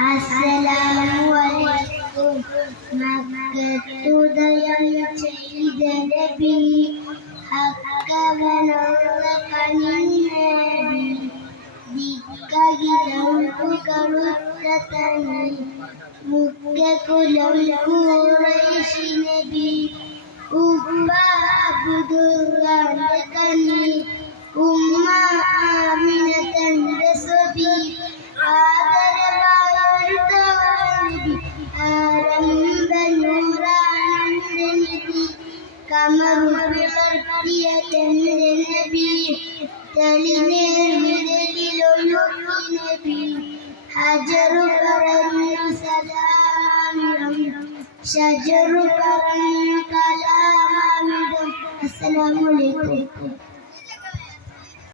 അസ്സലാമു മക്കത്തുദയം ചെയ്ത നബി ഹക്കവനുള്ള കനിനബി ദിക്കകിലൗകറുത്തതനി മുഖകുലം ഖുറൈശി നബി ഉപ്പ അബ്ദുല്ലാന്റെ കനി ഉമ്മ ആമിനത്തന്റെ സ്വബി ആദരവായൊരു നബി ആരംഭ നൂറാനന്റെ നബി കമറുപിളർത്തിയ തന്റെ നബി തെളിനേർ വിരലിലൊഴുകി നബി ഹജറു പറഞ്ഞു സലാമിടം ഷജറു പറഞ്ഞു കലാമിടം. അസ്സലാമു അലൈക്കും.